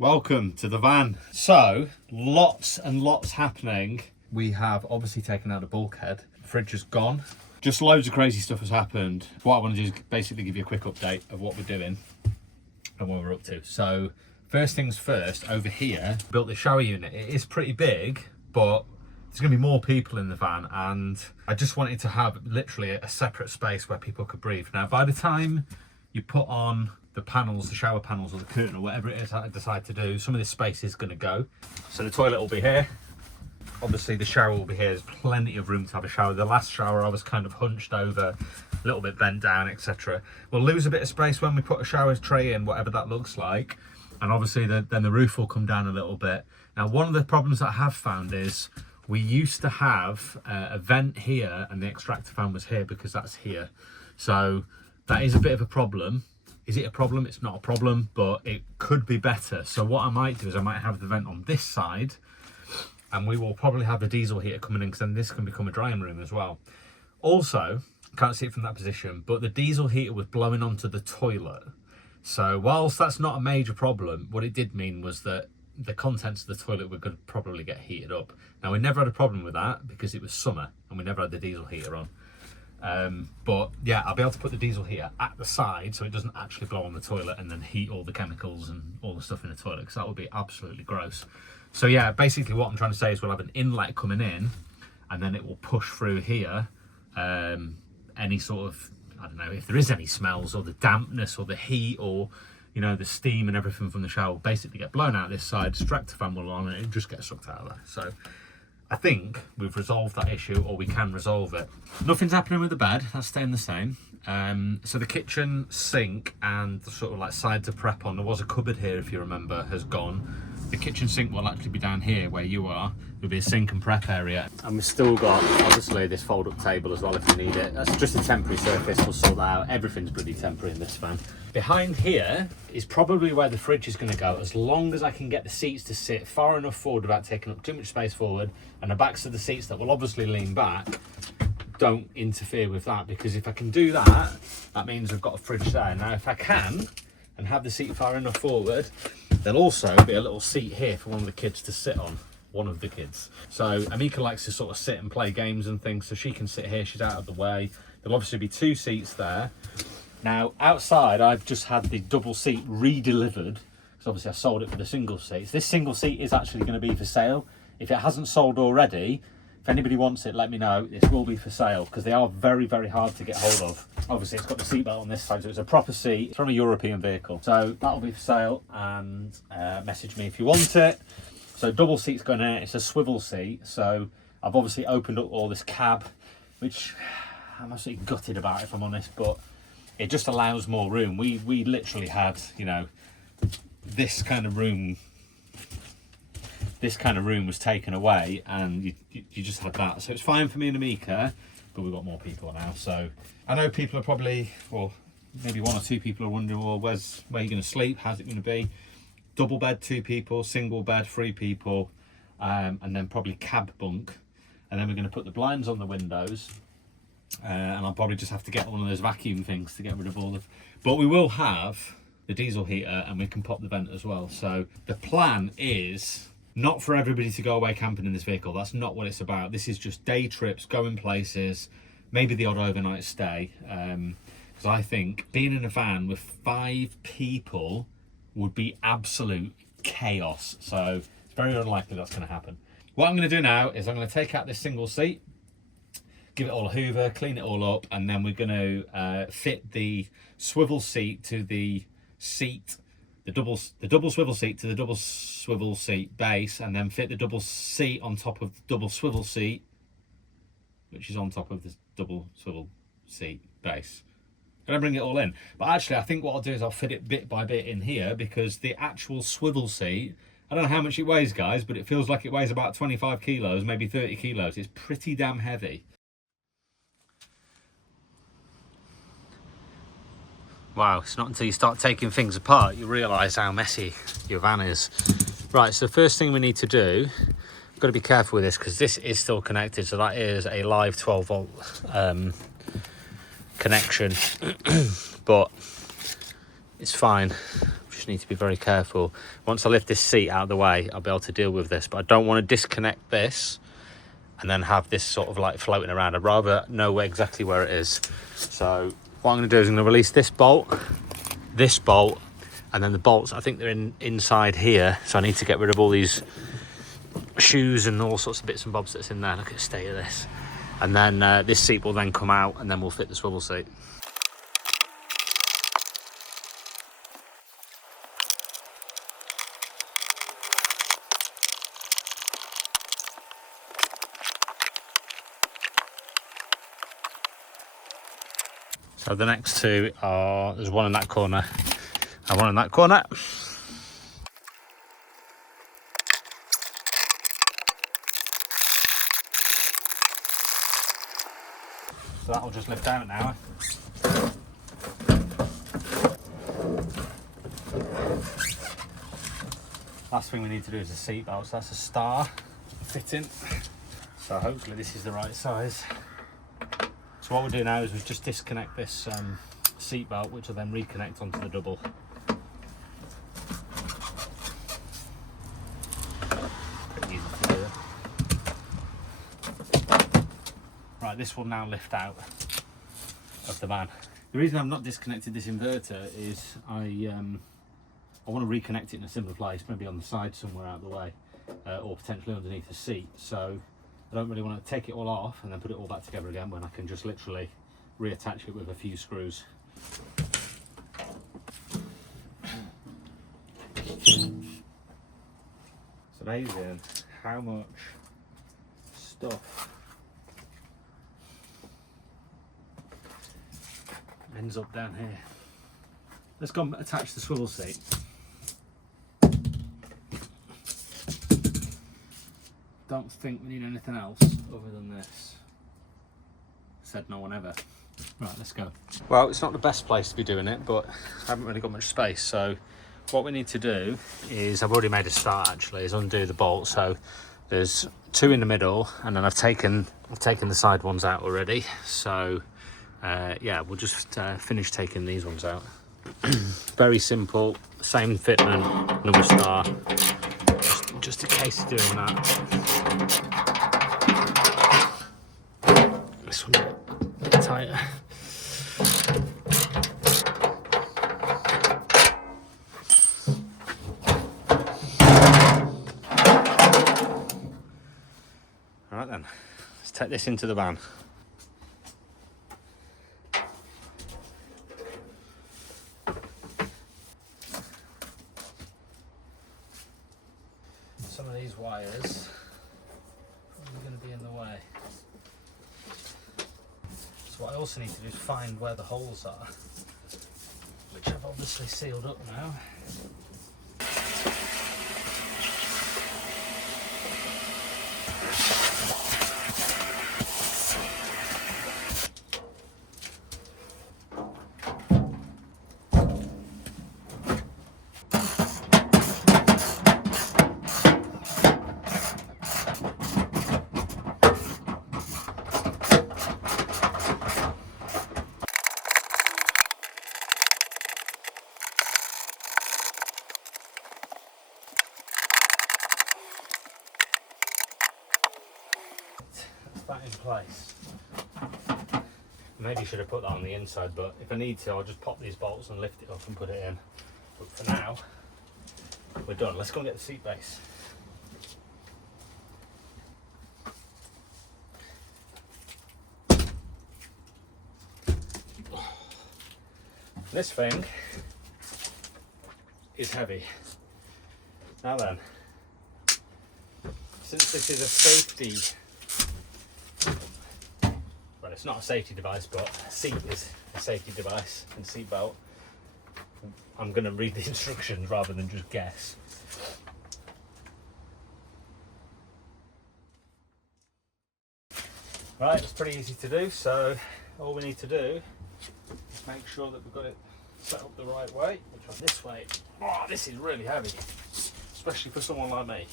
Welcome to the van. So, lots and lots happening. We have obviously taken out the bulkhead. The fridge is gone. Just loads of crazy stuff has happened. What I want to do is basically give you a quick update of what we're doing and what we're up to. So, first things first, over here, built the shower unit. It is pretty big, but there's going to be more people in the van, and I just wanted to have literally a separate space where people could breathe. Now, by the time you put on the panels, the shower panels or the curtain or whatever it is I decide to do, some of this space is going to go. So the toilet will be here. Obviously the shower will be here. There's plenty of room to have a shower. The last shower I was kind of hunched over, a little bit bent down, etc. We'll lose a bit of space when we put a shower tray in, whatever that looks like. And obviously then the roof will come down a little bit. Now, one of the problems that I have found is we used to have a vent here and the extractor fan was here because that's here. So that is a bit of a problem. Is it a problem? It's not a problem, but it could be better. So what I might do is I might have the vent on this side, and we will probably have the diesel heater coming in, because then this can become a drying room as well. Also, can't see it from that position, but the diesel heater was blowing onto the toilet. So whilst that's not a major problem, what it did mean was that the contents of the toilet were going to probably get heated up. Now, we never had a problem with that because it was summer and we never had the diesel heater on. But yeah, I'll be able to put the diesel heater at the side so it doesn't actually blow on the toilet and then heat all the chemicals and all the stuff in the toilet, because that would be absolutely gross. So yeah, basically what I'm trying to say is we'll have an inlet coming in, and then it will push through here any sort of, I don't know, if there is any smells or the dampness or the heat or, you know, the steam and everything from the shower will basically get blown out this side, extractor fan will on, and it just gets sucked out of there. So I think we've resolved that issue, or we can resolve it. Nothing's happening with the bed, that's staying the same. So the kitchen sink and the sort of like side to prep on, there was a cupboard here if you remember, has gone. The kitchen sink will actually be down here where you are. There'll be a sink and prep area. And we've still got, obviously, this fold-up table as well if you need it. That's just a temporary surface, we'll sort that out. Everything's pretty temporary in this van. Behind here is probably where the fridge is going to go, as long as I can get the seats to sit far enough forward without taking up too much space forward, and the backs of the seats that will obviously lean back don't interfere with that, because if I can do that, that means I've got a fridge there. Now, if I can, and have the seat far enough forward, there'll also be a little seat here for one of the kids to sit on. One of the kids. So Amika likes to sort of sit and play games and things, so she can sit here, she's out of the way. There'll obviously be two seats there. Now, outside, I've just had the double seat re-delivered, because obviously I sold it for the single seats. This single seat is actually going to be for sale. If it hasn't sold already, if anybody wants it, let me know. This will be for sale, because they are very, very hard to get hold of. Obviously, it's got the seatbelt on this side, so it's a proper seat. It's from a European vehicle. So that'll be for sale, and message me if you want it. So double seat's going in, it's a swivel seat. So I've obviously opened up all this cab, which I'm absolutely gutted about, if I'm honest, but it just allows more room. We literally had, you know, this kind of room was taken away, and you just had that. So it's fine for me and Amika, but we've got more people now. So I know people are probably, well, maybe one or two people are wondering, well, where are you going to sleep? How's it going to be? Double bed, 2 people, single bed, 3 people, and then probably cab bunk. And then we're going to put the blinds on the windows. And I'll probably just have to get one of those vacuum things to get rid of all of. But we will have the diesel heater, and we can pop the vent as well. So the plan is not for everybody to go away camping in this vehicle. That's not what it's about. This is just day trips, going places, maybe the odd overnight stay. Because I think being in a van with 5 people would be absolute chaos. So it's very unlikely that's going to happen. What I'm going to do now is I'm going to take out this single seat, give it all a hoover, clean it all up, and then we're going to fit the swivel seat to the seat, the double swivel seat to the double swivel seat base, and then fit the double seat on top of the double swivel seat, which is on top of the double swivel seat base. Gonna bring it all in, but actually I think what I'll do is I'll fit it bit by bit in here, because the actual swivel seat, I don't know how much it weighs, guys, but it feels like it weighs about 25 kilos, maybe 30 kilos. It's pretty damn heavy. Wow, it's not until you start taking things apart you realise how messy your van is. Right, so the first thing we need to do, I've got to be careful with this because this is still connected, so that is a live 12 volt connection, but it's fine. just need to be very careful. Once I lift this seat out of the way, I'll be able to deal with this, but I don't want to disconnect this and then have this sort of like floating around. I'd rather know exactly where it is. So what I'm going to do is I'm going to release this bolt, and then the bolts, I think they're inside here, so I need to get rid of all these shoes and all sorts of bits and bobs that's in there. Look at the state of this. And then this seat will then come out, and then we'll fit the swivel seat. So the next two are, there's one in that corner and one in that corner. So that'll just lift out now. Last thing we need to do is a seat belt, so that's a star fitting. So hopefully this is the right size. So what we'll do now is we'll just disconnect this seat belt, which will then reconnect onto the double. Pretty easy to do. Right, this will now lift out of the van. The reason I've not disconnected this inverter is I want to reconnect it in a similar place, maybe on the side somewhere out of the way, or potentially underneath the seat. So I don't really want to take it all off and then put it all back together again when I can just literally reattach it with a few screws. It's amazing how much stuff ends up down here. Let's go and attach the swivel seat. Don't think we need anything else other than this. Said no one ever. Right, let's go. Well, it's not the best place to be doing it, but I haven't really got much space. So what we need to do is, I've already made a start actually, is undo the bolt. So there's two in the middle, and then I've taken the side ones out already. So yeah, we'll just finish taking these ones out. Very simple, same fitment, another star. Just in case of doing that. This one a bit tighter. Alright then, let's take this into the van. Some of these wires are going to be in the way. So what I also need to do is find where the holes are, which I've obviously sealed up now. That in place. Maybe should have put that on the inside, but if I need to, I'll just pop these bolts and lift it up and put it in. But for now, we're done. Let's go and get the seat base. This thing is heavy. Now then, since this is a safety, well, it's not a safety device, but a seat is a safety device and seat belt, I'm going to read the instructions rather than just guess. Right, it's pretty easy to do, so all we need to do is make sure that we've got it set up the right way, which one this way. Oh, this is really heavy, especially for someone like me.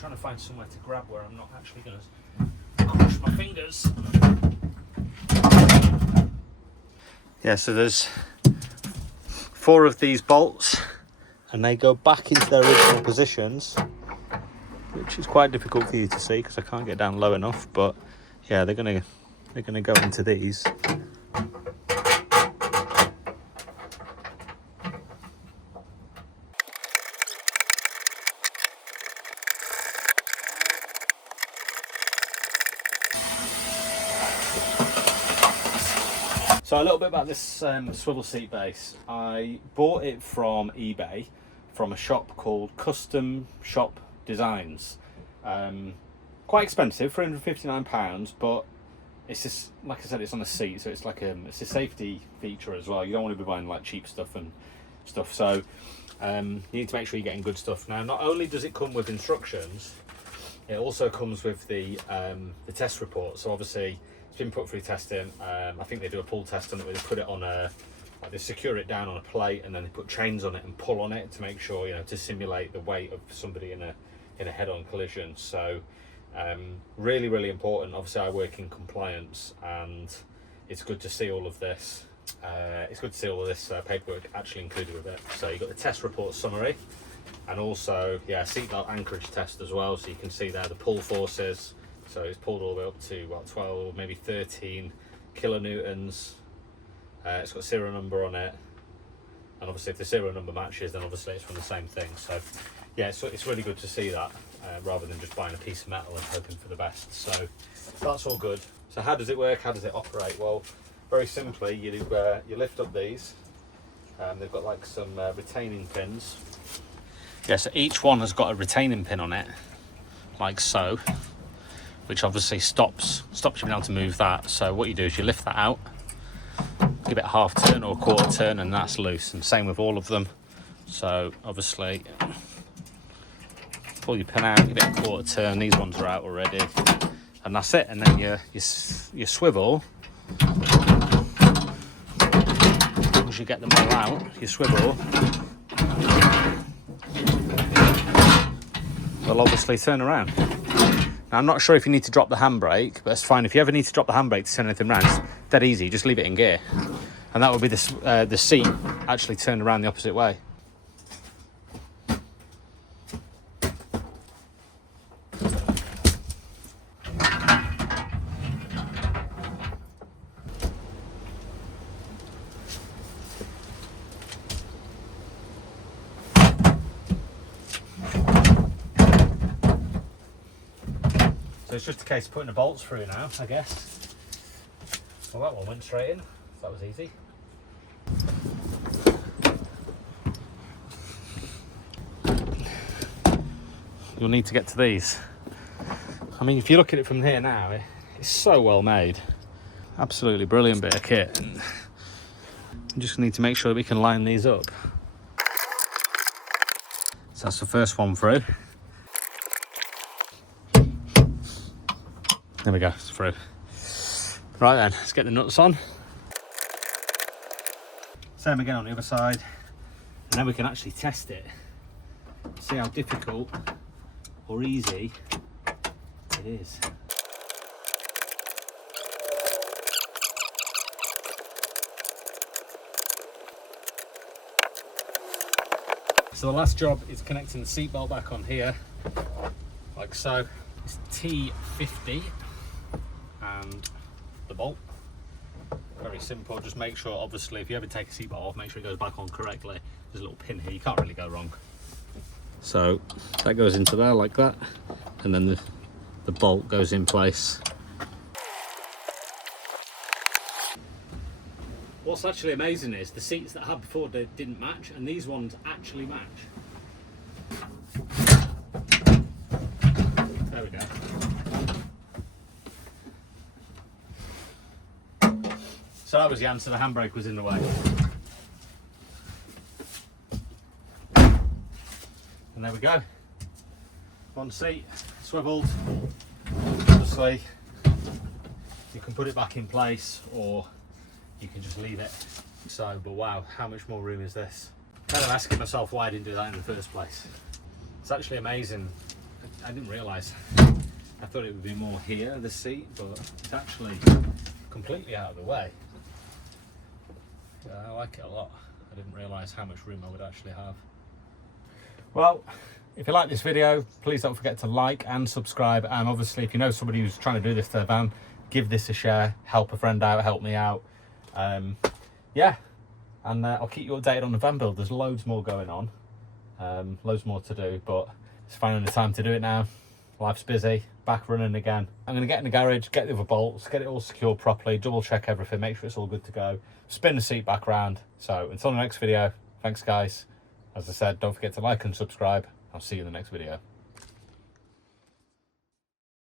trying to find somewhere to grab where I'm not actually going to crush my fingers. Yeah, so there's 4 of these bolts, and they go back into their original positions, which is quite difficult for you to see because I can't get down low enough. But yeah, they're gonna go into these. So a little bit about this swivel seat base. I bought it from eBay from a shop called Custom Shop Designs. Quite expensive, £359, but it's just, like I said, it's on a seat, so it's like it's a safety feature as well. You don't want to be buying like cheap stuff and stuff, so you need to make sure you're getting good stuff. Now, not only does it come with instructions, it also comes with the test report. So obviously it's been put through testing. I think they do a pull test on it where they put it on like they secure it down on a plate, and then they put chains on it and pull on it to make sure, you know, to simulate the weight of somebody in a head-on collision. So really, really important. Obviously I work in compliance, and it's good to see all of this. Paperwork actually included with it. So you've got the test report summary, and also, yeah, seatbelt anchorage test as well. So you can see there the pull forces. So it's pulled all the way up to what, 12, maybe 13 kilonewtons. It's got a serial number on it, and obviously if the serial number matches, then obviously it's from the same thing. So yeah, it's really good to see that, rather than just buying a piece of metal and hoping for the best. So that's all good. So how does it work? How does it operate? Well, very simply, you lift up these. They've got like some retaining pins. Yeah, so each one has got a retaining pin on it, like so, which obviously stops you being able to move that. So what you do is you lift that out, give it a half turn or a quarter turn, and that's loose. And same with all of them. So obviously pull your pin out, give it a quarter turn. These ones are out already, and that's it. And then you swivel. As you get them all out, you swivel. They'll obviously turn around. Now, I'm not sure if you need to drop the handbrake, but it's fine. If you ever need to drop the handbrake to turn anything around, it's dead easy. Just leave it in gear. And that would be the seat actually turned around the opposite way. So it's just a case of putting the bolts through now, I guess. Well, that one went straight in, so that was easy. You'll need to get to these. I mean, if you look at it from here now, it's so well made. Absolutely brilliant bit of kit. And you just need to make sure that we can line these up. So that's the first one through. There we go, it's through. Right then, let's get the nuts on. Same again on the other side, and then we can actually test it. See how difficult or easy it is. So the last job is connecting the seatbelt back on here, like so. It's T50 and the bolt. Very simple. Just make sure, obviously, if you ever take a seatbelt off, make sure it goes back on correctly. There's a little pin here, you can't really go wrong. So that goes into there like that, and then the bolt goes in place. What's actually amazing is the seats that I had before didn't match, and these ones actually match. There we go. So that was the answer, the handbrake was in the way. And there we go. One seat, swiveled. Obviously, you can put it back in place, or you can just leave it. So, but wow, how much more room is this? Kind of asking myself why I didn't do that in the first place. It's actually amazing I didn't realise. I thought it would be more here, the seat, but it's actually completely out of the way. I like it a lot. I didn't realise how much room I would actually have. Well, if you like this video, please don't forget to like and subscribe, and obviously if you know somebody who's trying to do this to their van, give this a share, help a friend out, help me out. Yeah, and I'll keep you updated on the van build. There's loads more going on, loads more to do, but it's finding the time to do it now. Life's busy, back running again. I'm going to get in the garage, get the other bolts, get it all secured properly, double check everything, make sure it's all good to go, spin the seat back round. So until the next video, thanks guys. As I said, don't forget to like and subscribe. I'll see you in the next video.